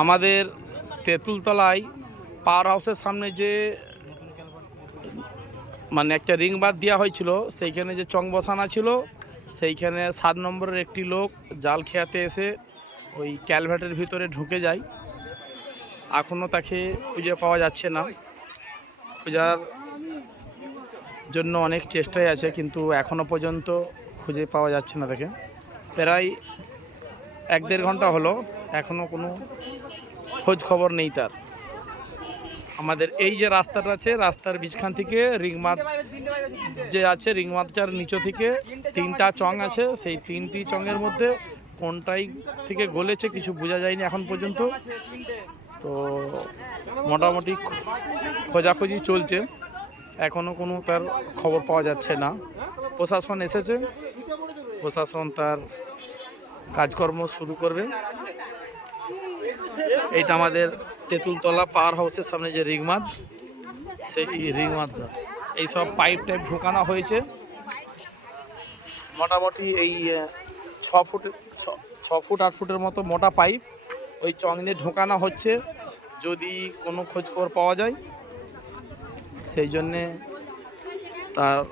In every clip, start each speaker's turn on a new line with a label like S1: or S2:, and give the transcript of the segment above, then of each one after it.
S1: আমাদের তেঁতুলতলায় পাওয়ার হাউসের সামনে যে মানে একটা রিং বাদ দেওয়া হয়েছিল, সেইখানে যে চং বসানা ছিল, সেইখানে সাত নম্বরের একটি লোক জাল খেয়াতে এসে ওই ক্যালভেটের ভিতরে ঢুকে যায়। এখনও তাকে খুঁজে পাওয়া যাচ্ছে না। খোঁজার জন্য অনেক চেষ্টাই আছে, কিন্তু এখনও পর্যন্ত খুঁজে পাওয়া যাচ্ছে না তাকে। প্রায় এক দেড় ঘণ্টা হলো। এখনও কোনো খোঁজ খবর নেই তার। আমাদের এই যে রাস্তাটা আছে, রাস্তার বিছখান থেকে রিংমাত যে আছে রিংমাতটার নিচে থেকে তিনটা চং আছে। সেই তিনটি চঙের মধ্যে কোনটাই থেকে গলেছে কিছু বোঝা যায়নি এখন পর্যন্ত। তো মোটামুটি খোঁজাখুঁজি চলছে। এখনও কোনো তার খবর পাওয়া যাচ্ছে না। প্রশাসন এসেছে। প্রশাসন তার কাজকর্ম শুরু করবে। এইটা আমাদের তেঁতুলতলা পাওয়ার হাউসের সামনে যে রিংমাদ, সেই রিংমাদটা। এইসব পাইপ টাইপ ঢোকানো হয়েছে। মোটামুটি এই ছ ফুট, ছ- ফুট, আট ফুটের মতো মোটা পাইপ ওই চং দিয়ে ঢোকানো হচ্ছে, যদি কোনো খোঁজ খবর পাওয়া যায়। সেই জন্যে তার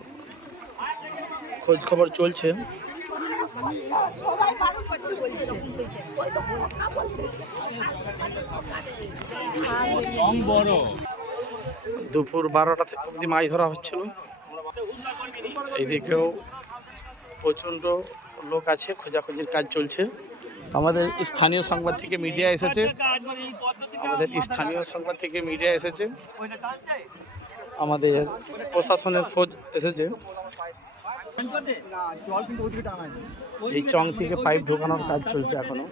S1: দুপুর বারোটা থেকে অবধি মাছ ধরা হচ্ছিল। এইদিকেও প্রচণ্ড লোক আছে, খোঁজাখুঁজির কাজ চলছে। আমাদের স্থানীয় সংবাদ থেকে মিডিয়া এসেছে। আমাদের স্থানীয় সংবাদ থেকে মিডিয়া এসেছে। আমাদের প্রশাসনের খোঁজ এসেছে। এই চং থেকে পাইপ ঢোকানোর কাজ চলছে এখনও।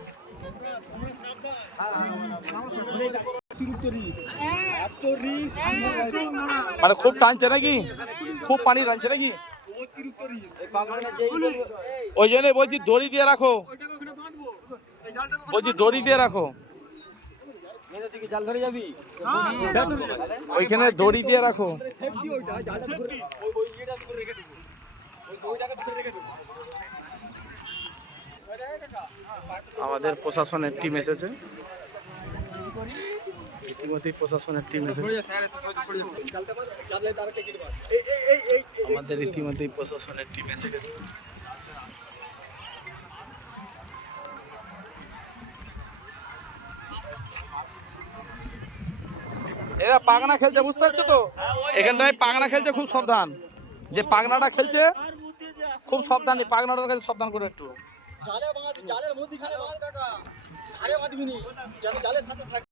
S1: মানে খুব টানছে নাকি? খুব পানি টানছে নাকি? ওই জন্য বলছি, দড়ি দিয়ে রাখো। বলছি, দড়ি দিয়ে রাখো। ওইখানে দড়ি দিয়ে রাখো। আমাদের প্রশাসনের টিম এসেছে। ইতিমধ্যেই প্রশাসনের টিম আমাদের ইতিমধ্যেই প্রশাসনের টিম এসে গেছে এরা পাগনা খেলছে, বুঝতে পারছ তো? এখানটায় পাগনা খেলছে, খুব সাবধান। যে পাগনাটা খেলছে খুব সাবধানে পাগনাটার কাছে সাবধান করে একটু।
S2: জালে জালের মধ্যে খালে বাঁধ, কাকা। খালে বাঁধবি নি, যেন জালের সাথে থাকে।